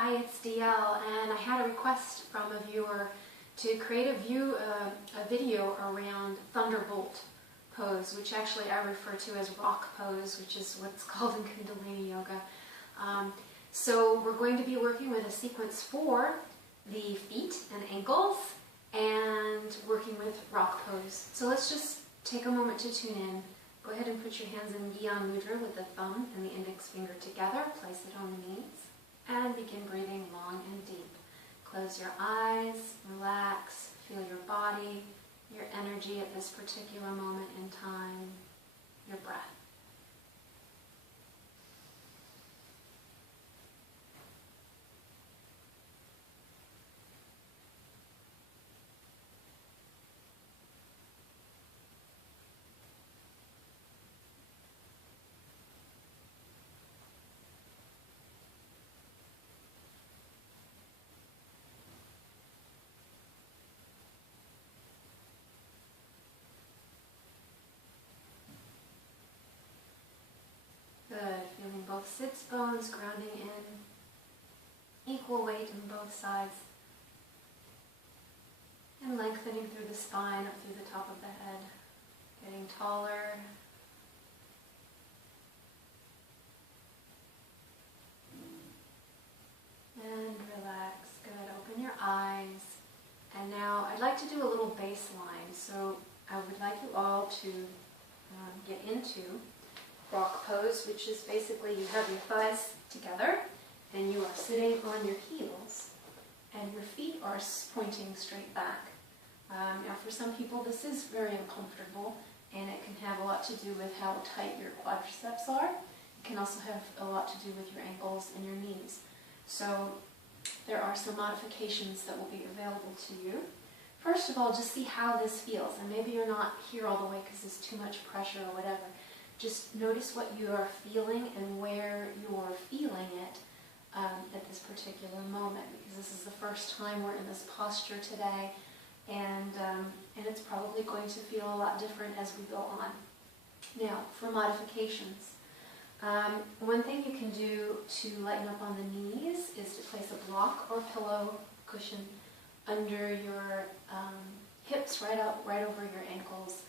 Hi, it's Dielle, and I had a request from a viewer to create a video around Thunderbolt pose, which actually I refer to as rock pose, which is what's called in Kundalini Yoga. So we're going to be working with a sequence for the feet and ankles and working with rock pose. So let's just take a moment to tune in. Go ahead and put your hands in Gyan Mudra with the thumb and the index finger together. Place it on the knees and begin breathing long and deep. Close your eyes, relax, feel your body, your energy at this particular moment in time, your breath. Good. Feeling both sits bones grounding in, equal weight on both sides, and lengthening through the spine up through the top of the head, getting taller. And relax. Good. Open your eyes. And now I'd like to do a little baseline. So I would like you all to get into rock pose, which is basically you have your thighs together and you are sitting on your heels and your feet are pointing straight back. Now for some people this is very uncomfortable and it can have a lot to do with how tight your quadriceps are. It can also have a lot to do with your ankles and your knees. So there are some modifications that will be available to you. First of all, just see how this feels, and maybe you're not here all the way because there's too much pressure or whatever. Just notice what you are feeling and where you're feeling it at this particular moment, because this is the first time we're in this posture today, and it's probably going to feel a lot different as we go on. Now, for modifications, one thing you can do to lighten up on the knees is to place a block or pillow cushion under your hips, right over your ankles.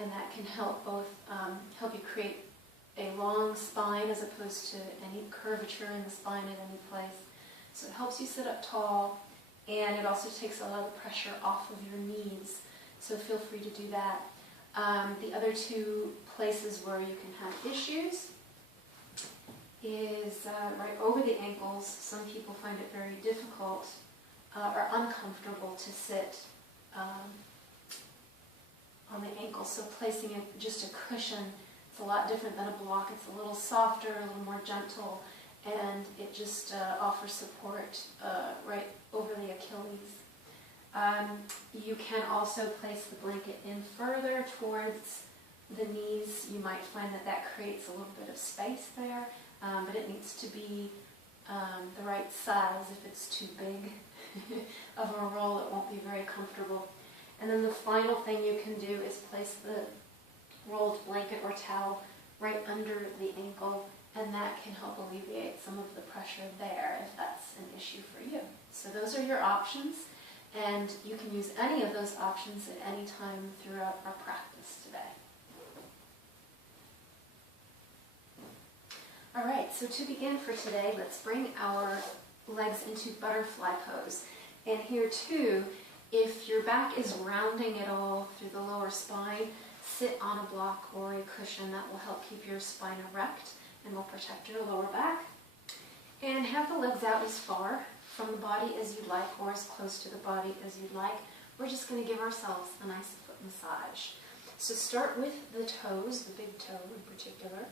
And that can help both help you create a long spine as opposed to any curvature in the spine at any place. So it helps you sit up tall, and it also takes a lot of the pressure off of your knees. So feel free to do that. The other two places where you can have issues is right over the ankles. Some people find it very difficult or uncomfortable to sit on the ankle, so placing it just a cushion, it's a lot different than a block. It's a little softer, a little more gentle, and it just offers support right over the Achilles. You can also place the blanket in further towards the knees. You might find that that creates a little bit of space there, but it needs to be the right size. If it's too big of a roll, it won't be very comfortable. And then the final thing you can do is place the rolled blanket or towel right under the ankle, and that can help alleviate some of the pressure there if that's an issue for you. So those are your options, and you can use any of those options at any time throughout our practice today. All right, so to begin for today, let's bring our legs into butterfly pose. And here too, if your back is rounding at all through the lower spine, sit on a block or a cushion. That will help keep your spine erect and will protect your lower back. And have the legs out as far from the body as you'd like, or as close to the body as you'd like. We're just going to give ourselves a nice foot massage. So start with the toes, the big toe in particular,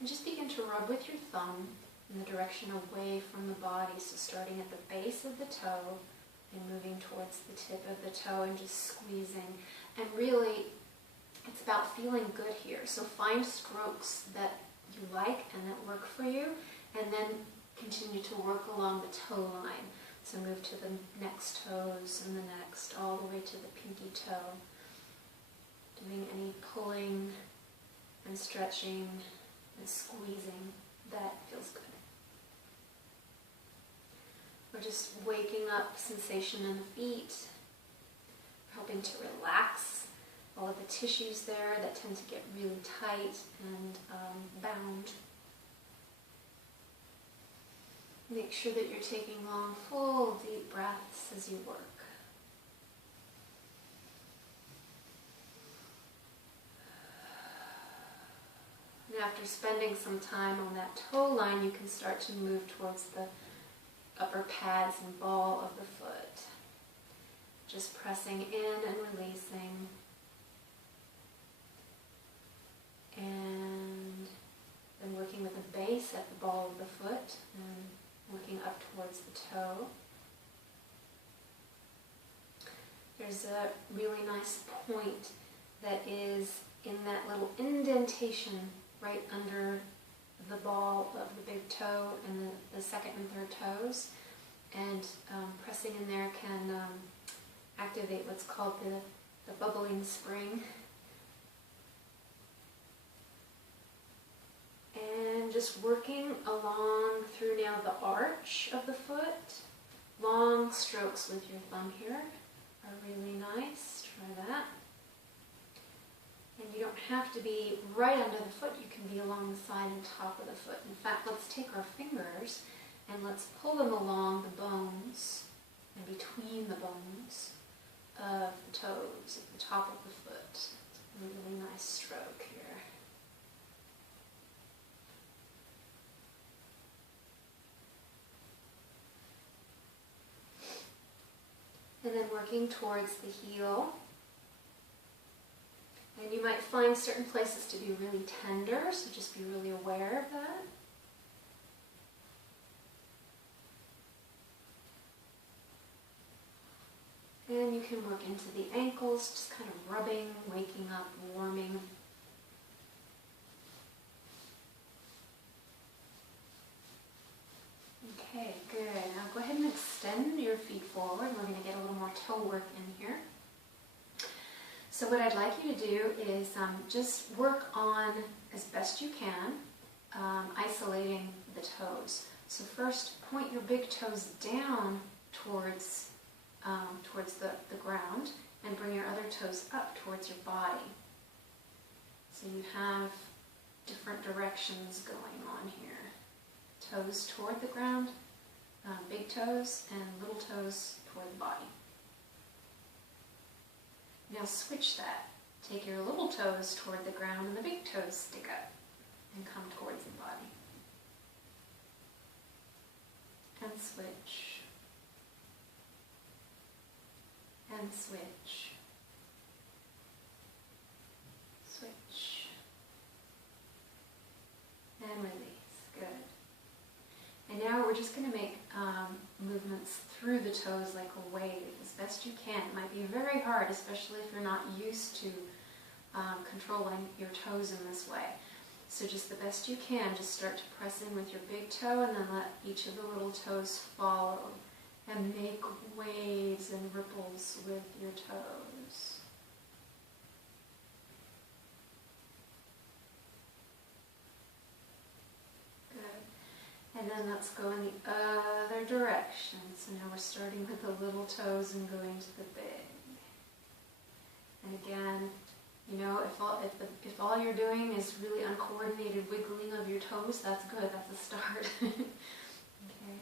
and just begin to rub with your thumb in the direction away from the body. So starting at the base of the toe, and moving towards the tip of the toe and just squeezing. And really, it's about feeling good here. So find strokes that you like and that work for you, and then continue to work along the toe line. So move to the next toes and the next, all the way to the pinky toe. Doing any pulling and stretching and squeezing that feels good. Or just waking up sensation in the feet, helping to relax all of the tissues there that tend to get really tight and bound. Make sure that you're taking long, full, deep breaths as you work. And after spending some time on that toe line, you can start to move towards the upper pads and ball of the foot. Just pressing in and releasing. And then working with the base at the ball of the foot and working up towards the toe. There's a really nice point that is in that little indentation right under the ball of the big toe and the second and third toes. And pressing in there can activate what's called the bubbling spring. And just working along through now the arch of the foot. Long strokes with your thumb here are really nice. Try that. And you don't have to be right under the foot. You can be along the side and top of the foot. In fact, let's take our fingers and let's pull them along the bones and between the bones of the toes at the top of the foot. It's a really nice stroke here. And then working towards the heel. And you might find certain places to be really tender, so just be really aware of that. And you can work into the ankles, just kind of rubbing, waking up, warming. Okay, good. Now go ahead and extend your feet forward. We're going to get a little more toe work in here. So what I'd like you to do is just work on, as best you can, isolating the toes. So first, point your big toes down towards the ground and bring your other toes up towards your body. So you have different directions going on here. Toes toward the ground, big toes, and little toes toward the body. Now switch that. Take your little toes toward the ground and the big toes stick up and come towards the body. And switch. And switch. Switch. And release. Good. And now we're just going to make movements through the toes like a wave as best you can. It might be very hard, especially if you're not used to controlling your toes in this way. So just the best you can, just start to press in with your big toe and then let each of the little toes follow and make waves and ripples with your toes. And then let's go in the other direction. So now we're starting with the little toes and going to the big. And again, you know, if all you're doing is really uncoordinated wiggling of your toes, that's good. That's a start. Okay.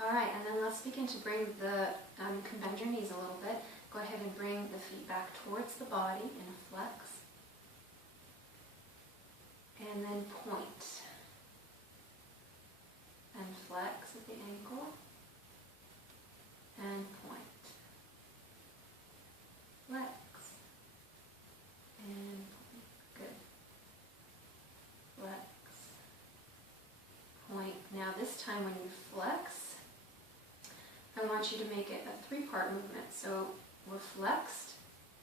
All right, and then let's begin to bring the, you can bend your knees a little bit. Go ahead and bring the feet back towards the body in a flex. And then point. And flex at the ankle. And point. Flex. And point. Good. Flex. Point. Now this time when you flex, I want you to make it a three-part movement. So we're flexed.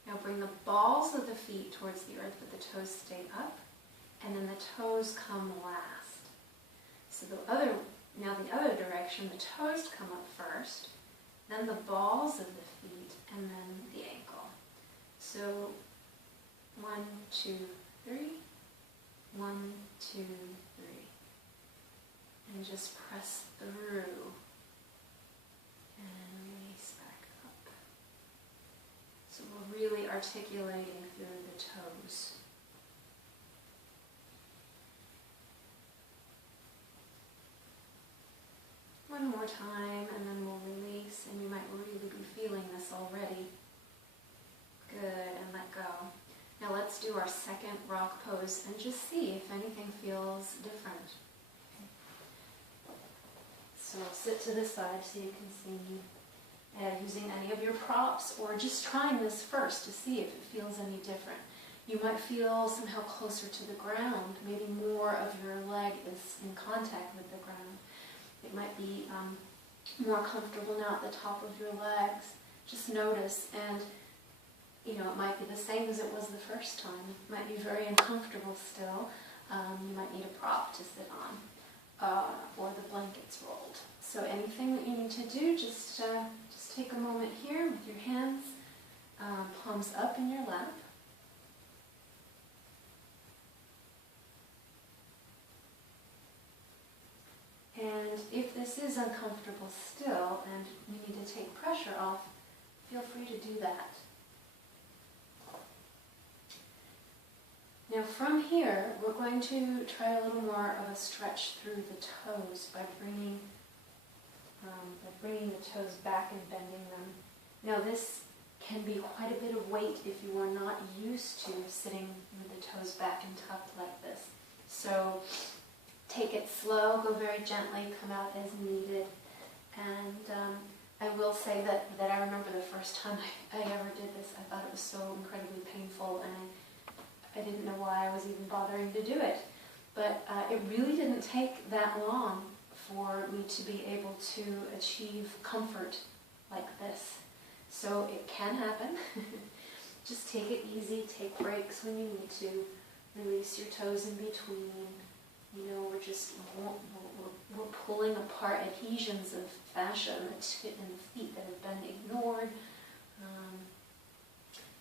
Now bring the balls of the feet towards the earth, but the toes stay up. And then the toes come last. So the other direction, the toes come up first, then the balls of the feet, and then the ankle. So 1, 2, 3, 1, 2, 3. And just press through and release back up. So we're really articulating through the toes. One more time, and then we'll release, and you might really be feeling this already. Good, and let go. Now let's do our second rock pose and just see if anything feels different. So sit to the side so you can see me using any of your props, or just trying this first to see if it feels any different. You might feel somehow closer to the ground, maybe more of your leg is in contact with the ground. It might be more comfortable now at the top of your legs. Just notice, and it might be the same as it was the first time. It might be very uncomfortable still. You might need a prop to sit on, or the blankets rolled. So anything that you need to do, just take a moment here with your hands, palms up in your lap. And if this is uncomfortable still and you need to take pressure off, feel free to do that. Now from here, we're going to try a little more of a stretch through the toes by bringing the toes back and bending them. Now this can be quite a bit of weight if you are not used to sitting with the toes back and tucked like this. So take it slow, go very gently, come out as needed. And I will say that I remember the first time I ever did this, I thought it was so incredibly painful, and I didn't know why I was even bothering to do it. But it really didn't take that long for me to be able to achieve comfort like this. So it can happen. Just take it easy, take breaks when you need to, release your toes in between. We're pulling apart adhesions of fascia in the feet that have been ignored.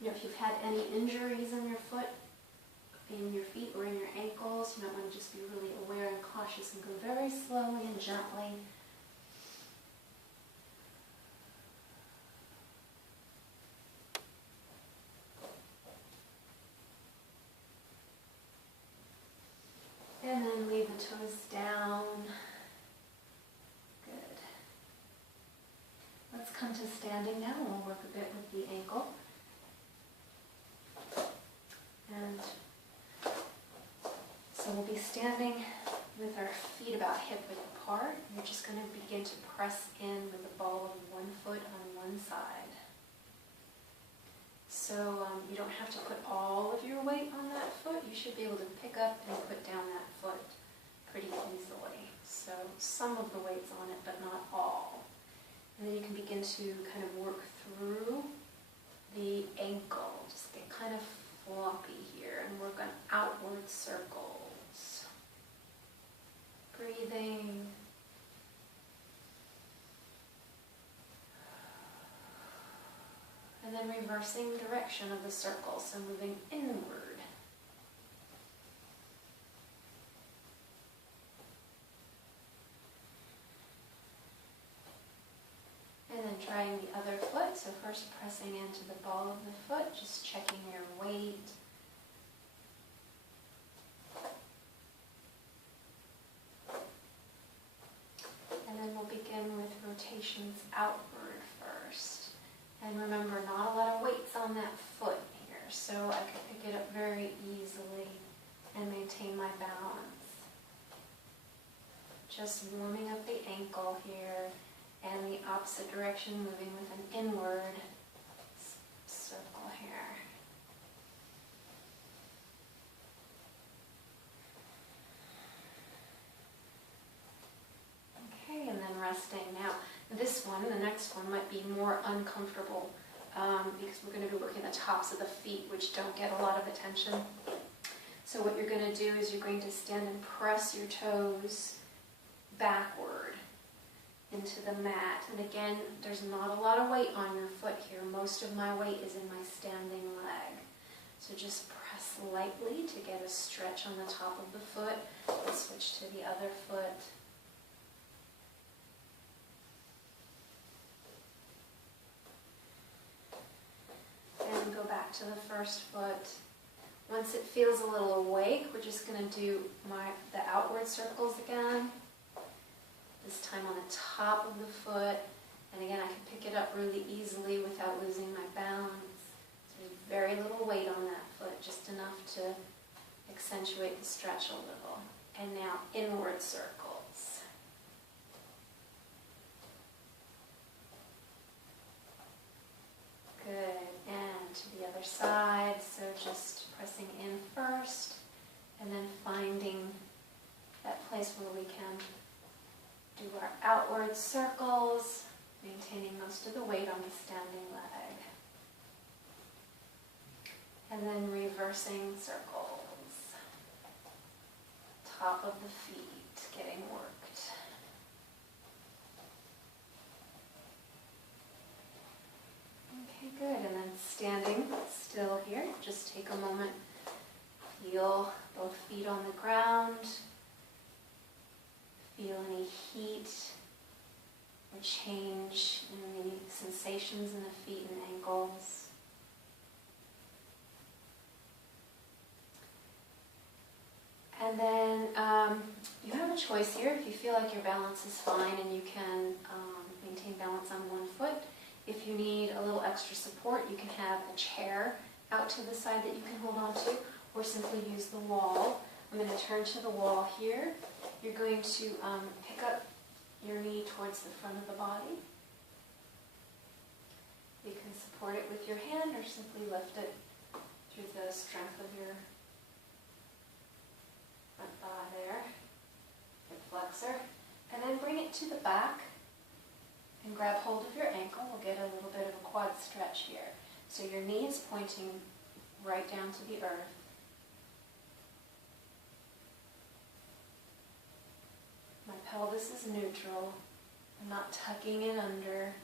If you've had any injuries in your foot, in your feet or in your ankles, you might want to just be really aware and cautious and go very slowly and gently. And then leave the toes down. Good. Let's come to standing now. We'll work a bit with the ankle. And so we'll be standing with our feet about hip-width apart. We're just going to begin to press in with the ball of one foot on one side. So you don't have to put all of your weight on that foot. You should be able to pick up and put down that foot pretty easily. So some of the weight's on it, but not all. And then you can begin to kind of work through the ankle. Just get kind of floppy here and work on outward circles. Breathing. And then reversing direction of the circle, so moving inward. And then trying the other foot, so first pressing into the ball of the foot, just checking your weight. And then we'll begin with rotations outward first. And remember, not a lot of weight's on that foot here, so I can pick it up very easily and maintain my balance. Just warming up the ankle here, and the opposite direction, moving with an inward circle here. Okay, and then resting. Now, the next one might be more uncomfortable because we're going to be working the tops of the feet, which don't get a lot of attention. So what you're going to do is you're going to stand and press your toes backward into the mat. And again, there's not a lot of weight on your foot here. Most of my weight is in my standing leg. So just press lightly to get a stretch on the top of the foot, and switch to the other foot. And go back to the first foot. Once it feels a little awake, we're just going to do the outward circles again. This time on the top of the foot. And again, I can pick it up really easily without losing my balance. So there's very little weight on that foot, just enough to accentuate the stretch a little. And now inward circles. Good. And to the other side. So just pressing in first, and then finding that place where we can do our outward circles, maintaining most of the weight on the standing leg. And then reversing circles. Top of the feet getting worked. Okay, good. And then standing still here, just take a moment. Feel both feet on the ground. Feel any heat or change in the sensations in the feet and ankles. And then you have a choice here. If you feel like your balance is fine and you can maintain balance on one foot, if you need a little extra support, you can have a chair out to the side that you can hold on to, or simply use the wall. I'm going to turn to the wall here. You're going to pick up your knee towards the front of the body. You can support it with your hand or simply lift it through the strength of your front thigh there, your flexor. And then bring it to the back and grab hold of your ankle. We'll get a little bit of a quad stretch here. So your knee is pointing right down to the earth. My pelvis is neutral. I'm not tucking it under.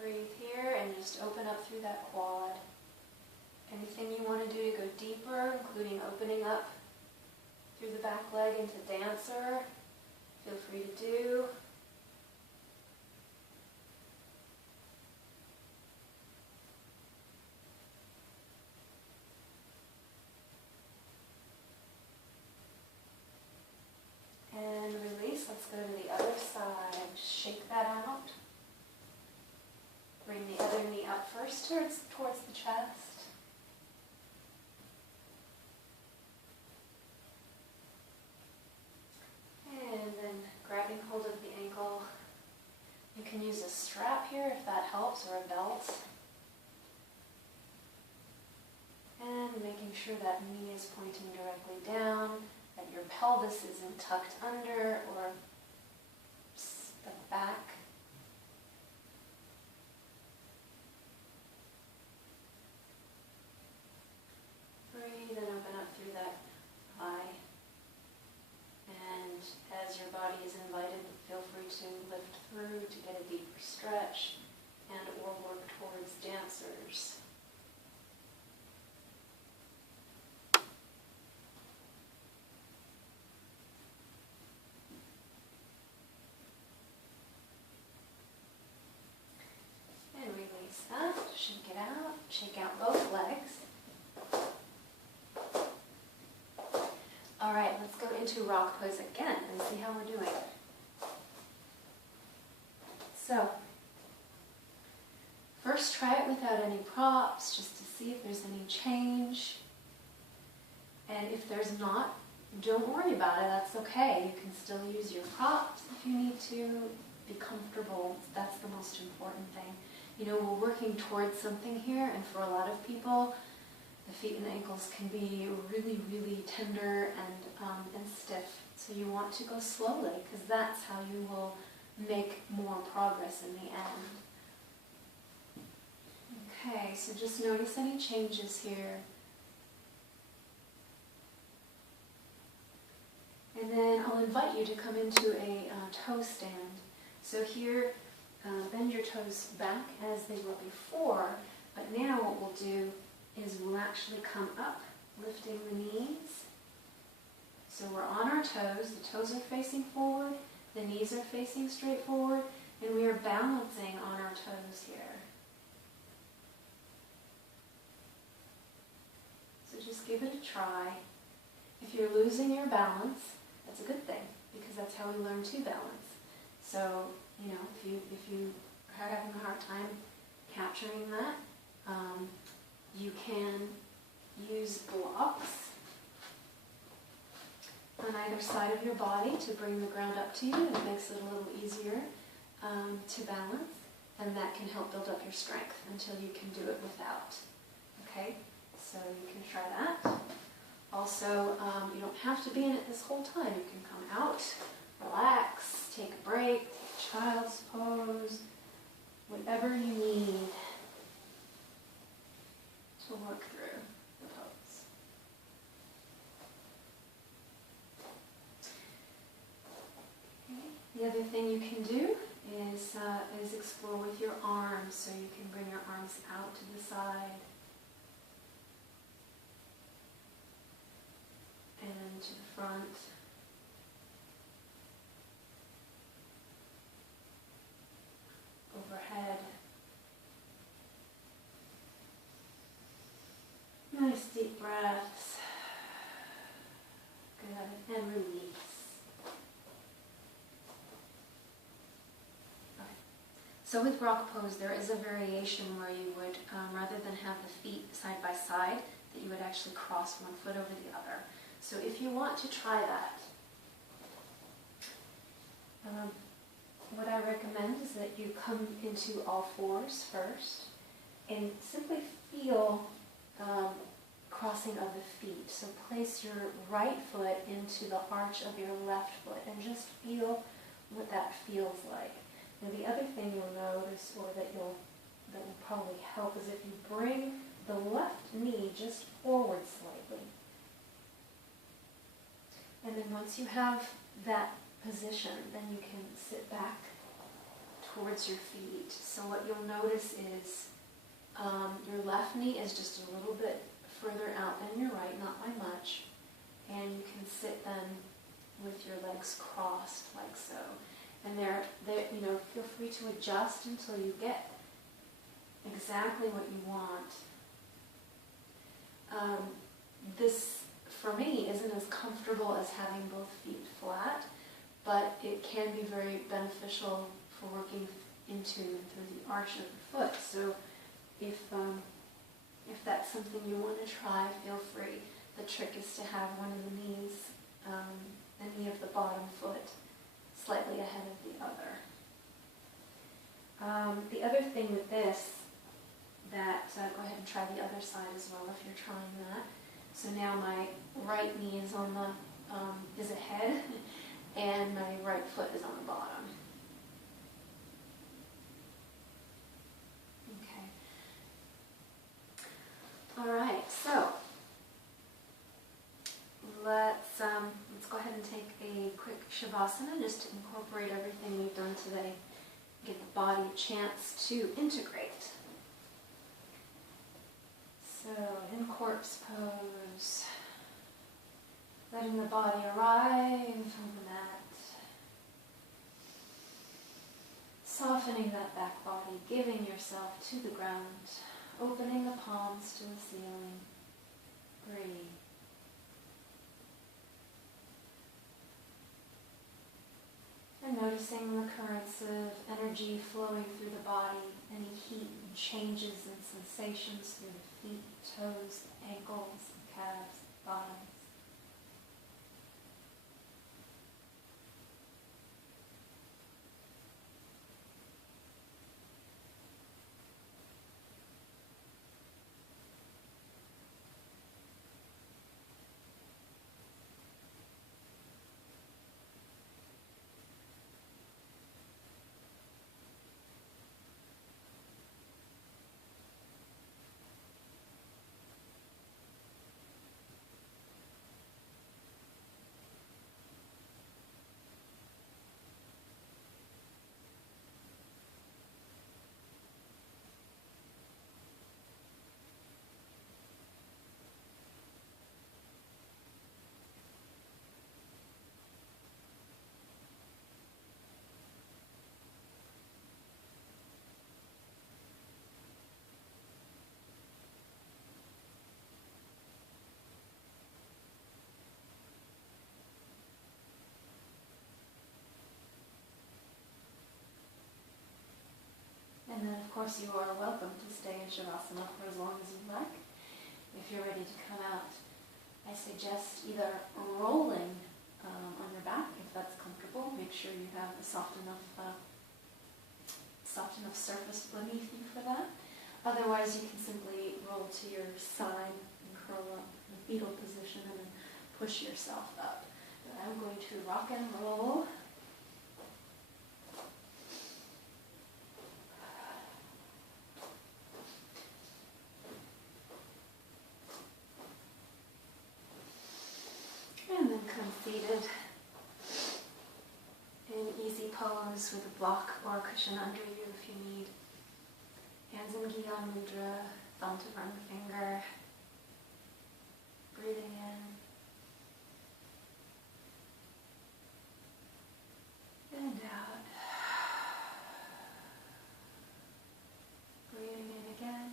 Breathe here and just open up through that quad. Anything you want to do to go deeper, including opening up through the back leg into dancer, feel free to do. And release. Let's go to the other side. Shake that out. Bring the other knee up first towards the chest. And then grabbing hold of the ankle. You can use a strap here if that helps, or a belt. And making sure that knee is pointing directly down, that your pelvis isn't tucked under or stuck back. Breathe and open up through that eye. And as your body is invited, feel free to lift through to get a deeper stretch and or work towards dancers. And release that. Shake it out. Shake out both legs. All right, let's go into rock pose again and see how we're doing. So, first try it without any props, just to see if there's any change. And if there's not, don't worry about it, that's okay. You can still use your props if you need to. Be comfortable, that's the most important thing. You know, we're working towards something here, and for a lot of people, the feet and ankles can be really, really tender and stiff. So you want to go slowly, because that's how you will make more progress in the end. Okay, so just notice any changes here. And then I'll invite you to come into a toe stand. So here, bend your toes back as they were before, but now what we'll do is we'll actually come up, lifting the knees. So we're on our toes, the toes are facing forward, the knees are facing straight forward, and we are balancing on our toes here. So just give it a try. If you're losing your balance, that's a good thing, because that's how we learn to balance. So, you know, if you are having a hard time capturing that, you can use blocks on either side of your body to bring the ground up to you. It makes it a little easier to balance, and that can help build up your strength until you can do it without. Okay, so you can try that. Also, you don't have to be in it this whole time. You can come out, relax, take a break, take a child's pose, whatever you need to work through the pose. Okay. The other thing you can do is explore with your arms, so you can bring your arms out to the side and to the front. Overhead. Nice deep breaths. Good. And release. Okay. So with rock pose, there is a variation where you would, rather than have the feet side by side, that you would actually cross one foot over the other. So if you want to try that, what I recommend is that you come into all fours first and simply feel crossing of the feet. So place your right foot into the arch of your left foot and just feel what that feels like. Now the other thing you'll notice, or that will probably help, is if you bring the left knee just forward slightly. And then once you have that position, then you can sit back towards your feet. So what you'll notice is your left knee is just a little bit further out than your right, not by much. And you can sit then with your legs crossed like so. And there, you know, feel free to adjust until you get exactly what you want. This, for me, isn't as comfortable as having both feet flat, but it can be very beneficial for working into and through the arch of the foot. So if that's something you want to try, feel free. The trick is to have one of the knees, the knee of the bottom foot, slightly ahead of the other. The other thing with this, go ahead and try the other side as well if you're trying that. So now my right knee is on the is ahead, and my right foot is on the bottom. Okay. All right. So let's go ahead and take a quick shavasana just to incorporate everything we've done today. Give the body a chance to integrate. So, in corpse pose, letting the body arrive on the mat, softening that back body, giving yourself to the ground, opening the palms to the ceiling. Breathe. And noticing the currents of energy flowing through the body, any heat and changes and sensations through the feet, toes, ankles, calves, bottoms. And then of course you are welcome to stay in Shavasana for as long as you like. If you're ready to come out, I suggest either rolling on your back if that's comfortable. Make sure you have a soft enough surface beneath you for that. Otherwise you can simply roll to your side and curl up in the fetal position and then push yourself up. But I'm going to rock and roll. And then come seated in easy pose with a block or a cushion under you if you need. Hands in Gyan Mudra, thumb to ring finger. Breathing in and out. Breathing in again.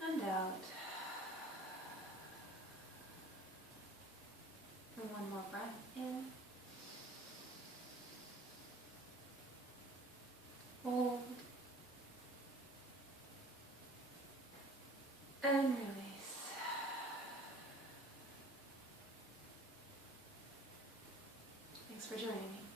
And out. And one more breath in. Hold. And release. Thanks for joining me.